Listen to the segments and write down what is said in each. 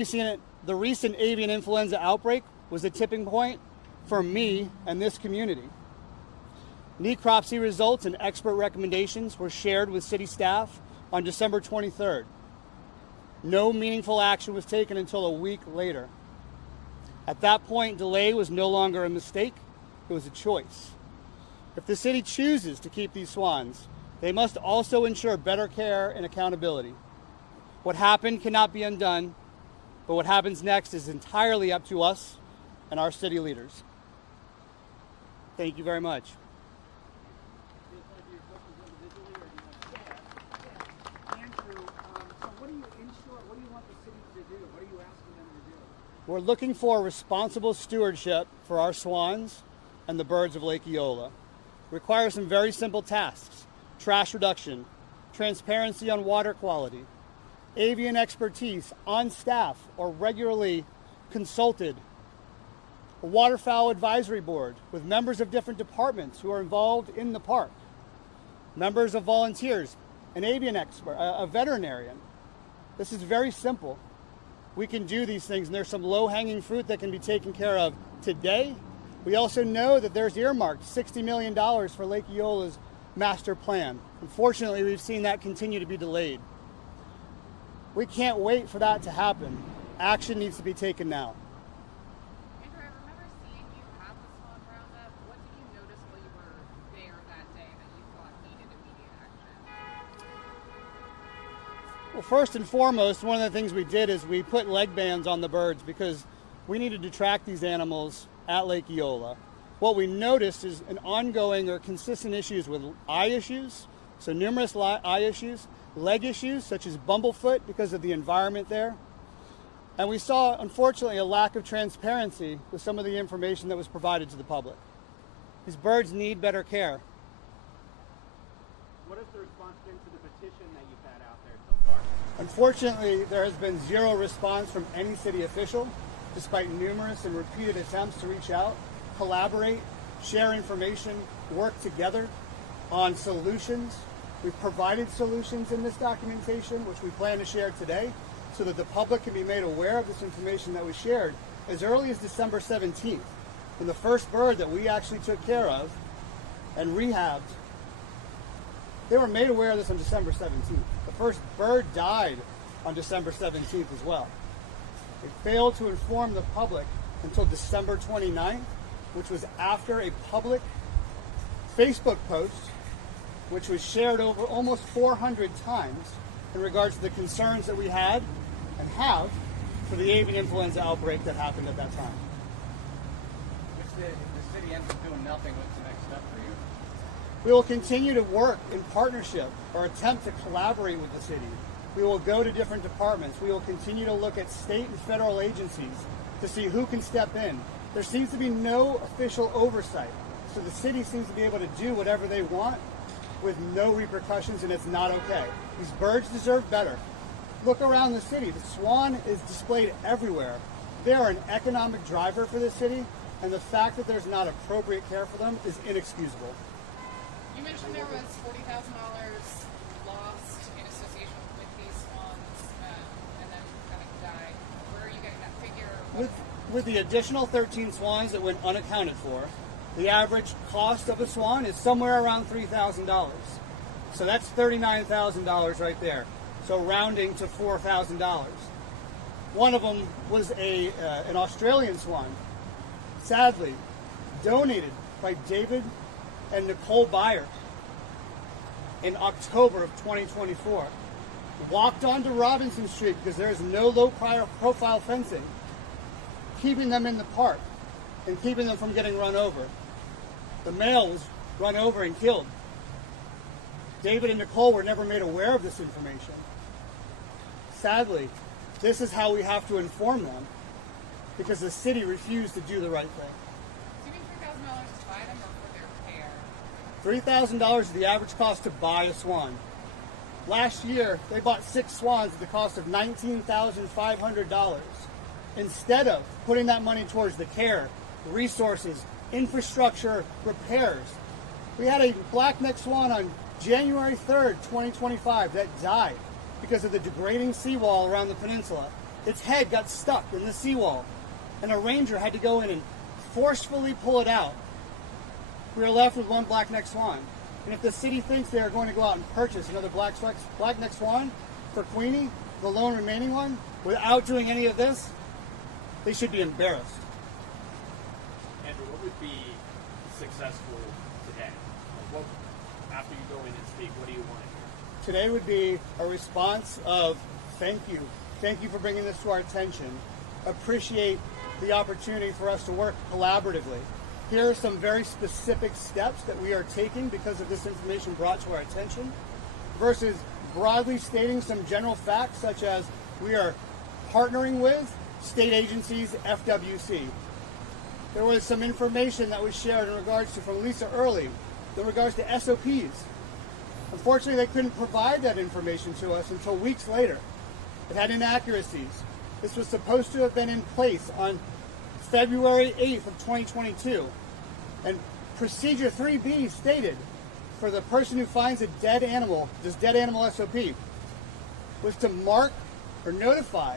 The recent avian influenza outbreak was a tipping point for me and this community. Necropsy results and expert recommendations were shared with city staff on December 23rd. No meaningful action was taken until a week later. At that point, delay was no longer a mistake, it was a choice. If the city chooses to keep these swans, they must also ensure better care and accountability. What happened cannot be undone, but what happens next is entirely up to us and our city leaders. Thank you very much. We're looking for responsible stewardship for our swans and the birds of Lake Eola. It requires some very simple tasks: trash reduction, transparency on water quality, avian expertise on staff or regularly consulted, a waterfowl advisory board with members of different departments who are involved in the park, members of volunteers, an avian expert, a veterinarian. This is very simple. We can do these things, and there's some low-hanging fruit that can be taken care of today. We also know that there's earmarked $60 million for Lake Eola's master plan. Unfortunately, we've seen that continue to be delayed. We can't wait for that to happen. Action needs to be taken now. Andrew, I remember seeing you have the swan roundup. What did you notice while you were there that day that you thought needed immediate action? Well, first and foremost, one of the things we did is we put leg bands on the birds because we needed to track these animals at Lake Eola. What we noticed is an ongoing or consistent issues with eye issues, so numerous eye issues, leg issues such as bumblefoot because of the environment there. And we saw, unfortunately, a lack of transparency with some of the information that was provided to the public. These birds need better care. What has the response been to the petition that you've had out there so far? Unfortunately, there has been zero response from any city official, despite numerous and repeated attempts to reach out, collaborate, share information, work together on solutions. We've provided solutions in this documentation, which we plan to share today, so that the public can be made aware of this information that was shared as early as December 17th, when the first bird that we actually took care of and rehabbed, they were made aware of this on December 17th. The first bird died on December 17th as well. They failed to inform the public until December 29th, which was after a public Facebook post, which was shared over almost 400 times in regards to the concerns that we had and have for the avian influenza outbreak that happened at that time. If the city ends up doing nothing, what's the next step for you? We will continue to work in partnership or attempt to collaborate with the city. We will go to different departments. We will continue to look at state and federal agencies to see who can step in. There seems to be no official oversight, so the city seems to be able to do whatever they want with no repercussions, and it's not okay. These birds deserve better. Look around the city. The swan is displayed everywhere. They are an economic driver for the city, and the fact that there's not appropriate care for them is inexcusable. You mentioned there was $40,000 lost in association with these swans, and then having died. Where are you getting that figure? With the additional 13 swans that went unaccounted for, the average cost of a swan is somewhere around $3,000. So that's $39,000 right there. So rounding to $4,000. One of them was an Australian swan, sadly donated by David and Nicole Byer in October of 2024. Walked onto Robinson Street because there is no low profile fencing, keeping them in the park and keeping them from getting run over. The male was run over and killed. David and Nicole were never made aware of this information. Sadly, this is how we have to inform them because the city refused to do the right thing. Do you mean $3,000 to buy them or for their care? $3,000 is the average cost to buy a swan. Last year, they bought 6 swans at the cost of $19,500. Instead of putting that money towards the care, resources, infrastructure, repairs. We had a black-necked swan on January 3rd, 2025 that died because of the degrading seawall around the peninsula. its head got stuck in the seawall, and a ranger had to go in and forcefully pull it out. We are left with one black-necked swan. And if the city thinks they are going to go out and purchase another black-necked swan for Queenie, the lone remaining one, without doing any of this, they should be embarrassed. Andrew, what would be successful today? What, after you go in and speak, what do you want to hear? Today would be a response of thank you. Thank you for bringing this to our attention. Appreciate the opportunity for us to work collaboratively. Here are some very specific steps that we are taking because of this information brought to our attention, versus broadly stating some general facts such as we are partnering with state agencies, FWC. There was some information that was shared in regards to from Lisa early in regards to SOPs. Unfortunately, they couldn't provide that information to us until weeks later. It had inaccuracies. This was supposed to have been in place on February 8th of 2022. And Procedure 3B stated for the person who finds a dead animal, this dead animal SOP, was to mark or notify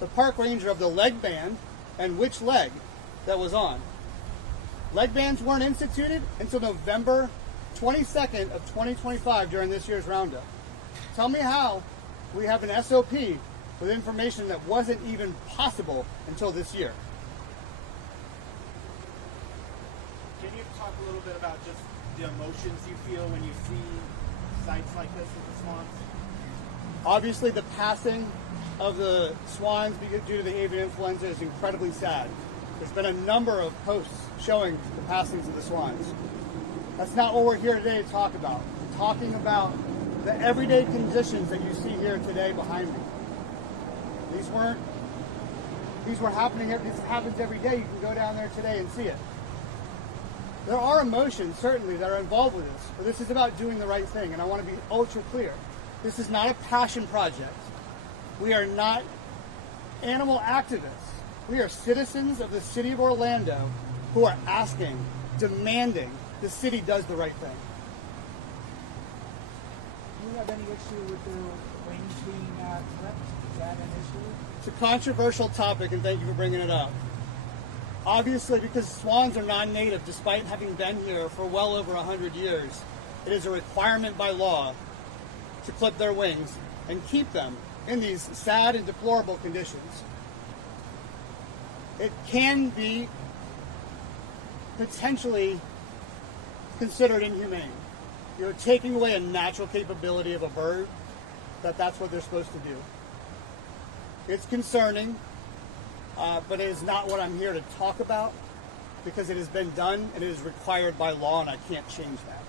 the park ranger of the leg band and which leg that was on. Leg bands weren't instituted until November 22nd of 2025 during this year's roundup. Tell me how we have an SOP with information that wasn't even possible until this year. Can you talk a little bit about just the emotions you feel when you see sites like this with the swans? Obviously, the passing of the swans due to the avian influenza is incredibly sad. There's been a number of posts showing the passings of the swans. That's not what we're here today to talk about. We're talking about the everyday conditions that you see here today behind me. These were happening. This happens every day. You can go down there today and see it. There are emotions, certainly, that are involved with this, but this is about doing the right thing, and I want to be ultra clear. This is not a passion project. We are not animal activists. We are citizens of the city of Orlando who are asking, demanding, the city does the right thing. Do you have any issue with the wings being clipped? Is that an issue? It's a controversial topic, and thank you for bringing it up. Obviously, because swans are non-native, despite having been here for well over 100 years, it is a requirement by law to clip their wings and keep them in these sad and deplorable conditions. It can be potentially considered inhumane. You're taking away a natural capability of a bird, that's what they're supposed to do. It's concerning, but it is not what I'm here to talk about, because it has been done and it is required by law, and I can't change that.